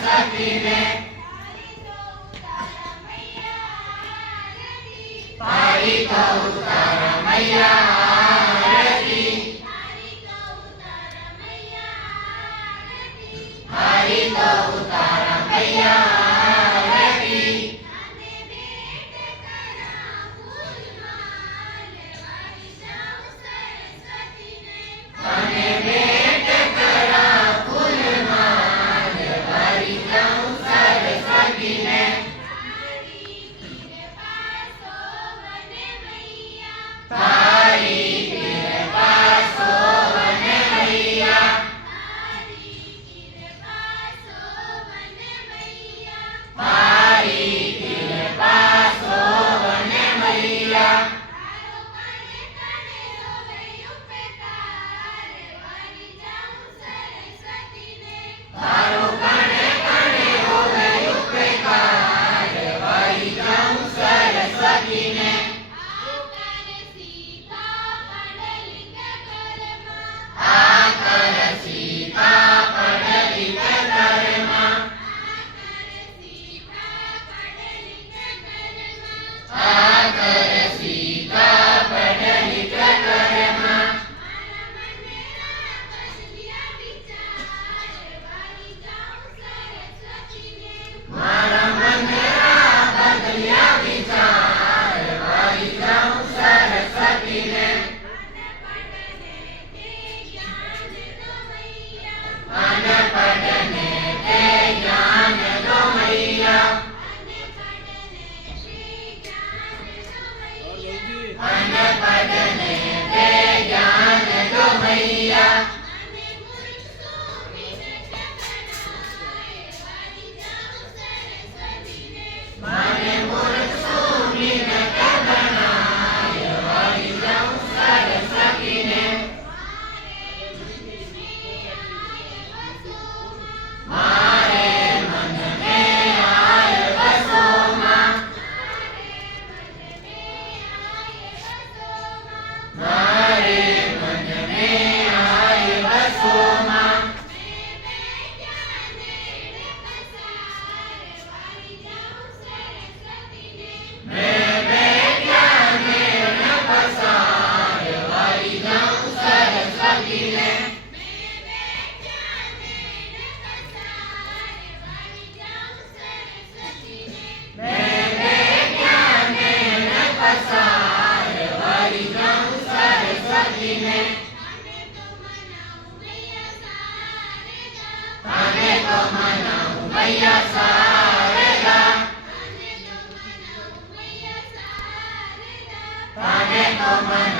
સરસ્વતીને તારી તો ઉતાર મૈયા આરતી તારી તો ઉતાર મૈયા આરતી તને ભેટ કરા ફૂલમાલ વારી જાઉં સરસ્વતીને તારી કૃપા સોવન મૈયા તારી કૃપા સોવન મૈયા તારો કણે કણે હોવે ઉપકાર વારી જાઉં સરસ્વતીને આકર સીતા પડલિત કરમાં આકર સીતા પડલિત કરમાં મારા મનરા બદલ્યા વિચાર વારી જાઉં સરસ્વતીને અનપઢને તે જ્ઞાન દો મૈયા અનપઢને તે જ્ઞાન દો મૈયા મને મૂર્ખ સુમિનત બનાય વારી જાઉં સરસ્વતીને મારે મનને આય વસોમાં મારે મનને આય વસોમાં મેં બેઠ્યા નેણ પસાર વારી જાઉં સરસ્વતીને મેં બેઠ્યા નેણ પસાર વારી જાઉં સરસ્વતીને તને તો મનાવું મૈયા શારદા તને તો મનાવું